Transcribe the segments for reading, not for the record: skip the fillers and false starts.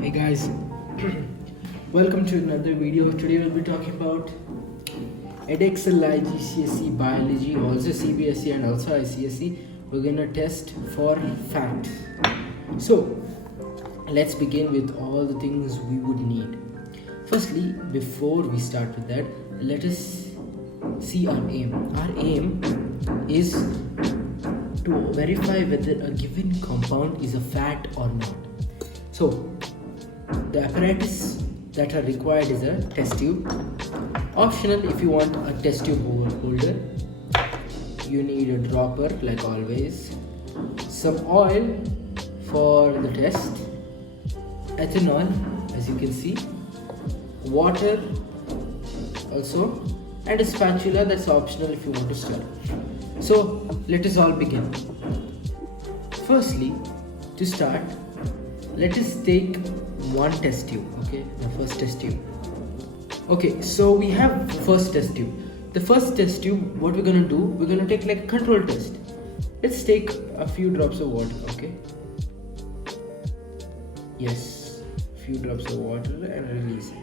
Hey guys, welcome to another video. Today we'll be talking about EDEXCEL IGCSE biology, also CBSE and also ICSE. We're gonna test for facts. So let's begin with all the things we would need. Firstly, before we start with that, let us see our aim. Our aim is to verify whether a given compound is a fat or not. So the apparatus that are required is a test tube. Optional if you want a test tube holder. You need a dropper like always, some oil for the test, ethanol as you can see, water also, and a spatula that's optional if you want to stir. So let us all begin. Firstly, to start, let us take one test tube. Okay, the first test tube. Okay, so we have the first test tube. The first test tube, what we're gonna do, we're gonna take like a control test. Let's take a few drops of water. Okay, yes, a few drops of water and release it.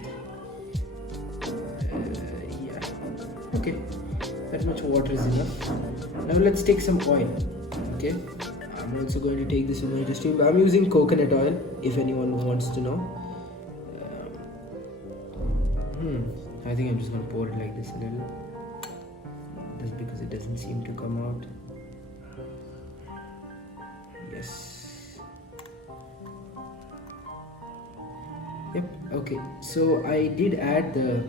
Yeah, okay, that much water is enough. Now let's take some oil. Okay, I'm also going to take this in my test tube. I'm using coconut oil if anyone wants to know. I think I'm just going to pour it like this a little, just because it doesn't seem to come out. Yes. Yep. Okay, so I did add the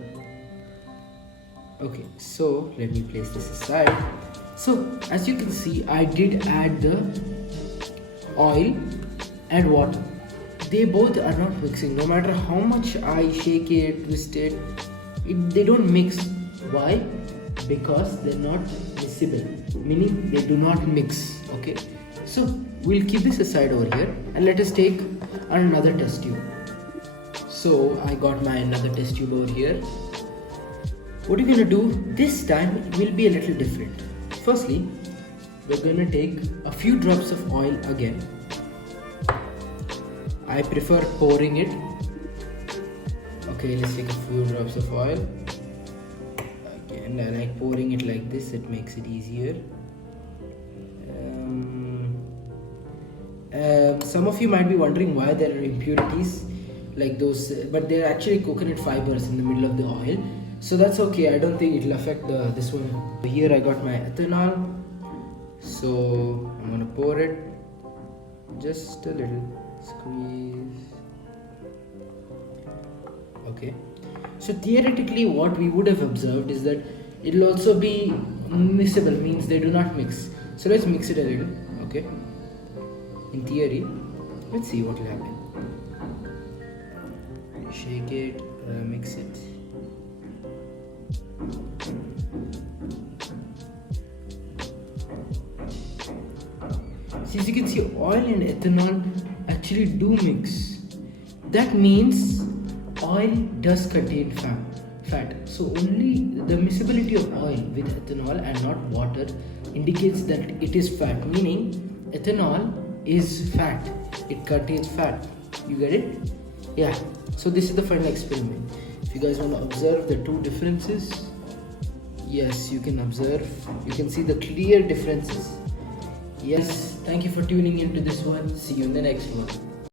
so let me place this aside. So as you can see, I did add the oil and water. They both are not mixing. No matter how much I shake it, twist it, they don't mix. Why? Because they're not miscible, meaning they do not mix. Okay, so we'll keep this aside over here and let us take another test tube. So I got my another test tube over here. What we're gonna do this time will be a little different. Firstly, we're gonna take a few drops of oil again. I prefer pouring it. Okay, let's take a few drops of oil. Again, I like pouring it like this, it makes it easier. Some of you might be wondering why there are impurities like those, but they're actually coconut fibers in the middle of the oil. So that's okay, I don't think it'll affect this one. Here I got my ethanol. So I'm gonna pour it. Just a little. Squeeze. Okay, so theoretically what we would have observed is that it will also be miscible, means they do not mix. So let's mix it a little. Okay, in theory, let's see what will happen. Shake it, mix it. So as you can see, oil and ethanol actually do mix. That means oil does contain fat. So only the miscibility of oil with ethanol and not water indicates that it is fat, meaning ethanol is fat. It contains fat. You get it? Yeah. So this is the final experiment. If you guys want to observe the two differences, yes, you can observe. You can see the clear differences. Yes, thank you for tuning into this one. See you in the next one.